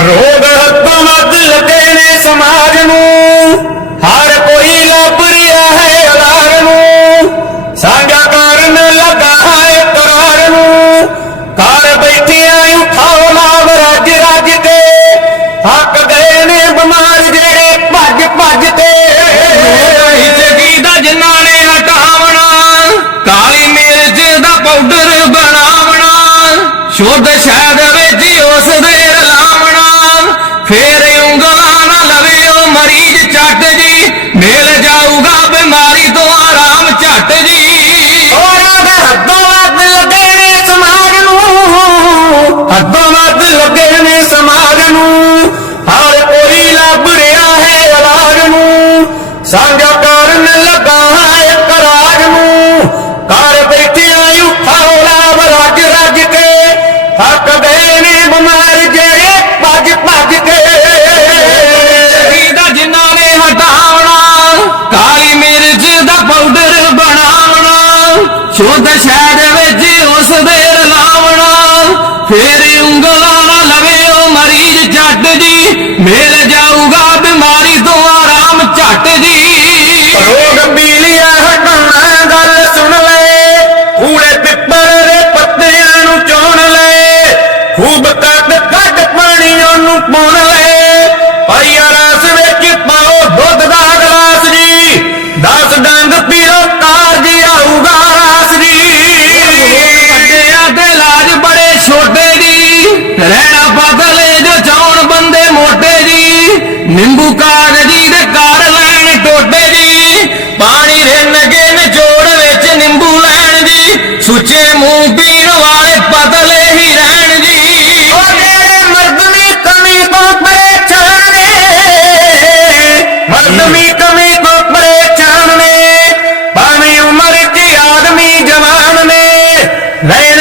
ਰੋਗ ਹੱਥੋਂ ਵੱਧ ਲੱਗੇ ਨੇ ਸਮਾਜ ਨੂੰ। ਹਰ ਕੋਈ ਲੱਭ ਰਿਹਾ ਹੈ ਇਲਾਜ ਨੂੰ। ਸਾਂਝਾ ਕਰਨ ਲੱਗਾ ਹੈ ਕਰਾਰ ਨੂੰ। ਘਰ ਬੈਠਿਆਂ ਉਠਾਓ ਲਾਭ ਰੱਜ ਰੱਜ ਕੇ। ਹੱਕ ਗਏ ਨੇ ਬਿਮਾਰ ਜਿਹੜੇ ਭੱਜ ਭੱਜ ਕੇ। ਜ਼ਿੰਦਗੀ ਦਾ ਜਿਨ੍ਹਾਂ ਨੇ ਹਟਾਵਣਾ। ਕਾਲੀ ਮਿਰਚ ਦਾ ਪਾਊਡਰ ਬਣਾਵਣਾ। ਸ਼ੁੱਧ ਸ਼ਹਿਦ ਸਾਂਝਾ ਕਰਨ ਲੱਗਾ ਹੈ ਇੱਕ ਨੂੰ। ਘਰ ਬੈਠਿਆਂ ਉਠਾਓ ਲਾਭ ਰੱਜ ਰੱਜ ਕੇ। ਥੱਕ ਗਏ ਨੇ ਬਿਮਾਰ ਜਿਹੜੇ ਭੱਜ ਭੱਜ ਕੇ। ਜ਼ਿੰਦਗੀ ਜਿਨ੍ਹਾਂ ਨੇ ਹਟਾਉਣਾ, ਕਾਲੀ ਮਿਰਚ ਦਾ ਪਾਊਡਰ ਬਣਾਉਣਾ। ਸ਼ੁੱਧ ਸ਼ਹਿਦ ਵਿੱਚ ਉਸ ਦੇ ਰਲਾਵਣਾ ਫੇਰ ਉਂਗਲਾਂ ਨਾ ਲਵੇ ਉਹ ਮਰੀਜ਼ ਝੱਟ ਜੀ ਮਿਲ ਪਾਉਣਾ ਏ ਭਾਈ ਰਸ ਵਿੱਚ ਪਾਓ ਦੁੱਧ ਦਾ ਗਲਾਸ ਜੀ। 10 ਡੰਗ ਪੀਓ ਕਾਰ ਜੀ ਆਊਗਾ ਰਸ ਜੀ। ਕੱਟਿਆ ਦੇ ਲਾਜ ਬੜੇ ਛੋਟੇ ਜੀ। ਰਹਿਣਾ ਬਦਲੇ ਜੋ ਜਾਉਣ ਬੰਦੇ ਮੋਟੇ ਜੀ। ਨਿੰਬੂ ਕਾਗਜ਼ ਜੀ ਦੇ ਕਾਰ ਲੈਣ ਟੋਟੇ ਜੀ। ਪਾਣੀ ਦੇ ਲਗੇ ਨੇ ਵਿੱਚ ਨਿੰਬੂ ਲੈਣ ਦੀ ਸੁੱਚੇ ਮੂੰਹ ਦੀ Man.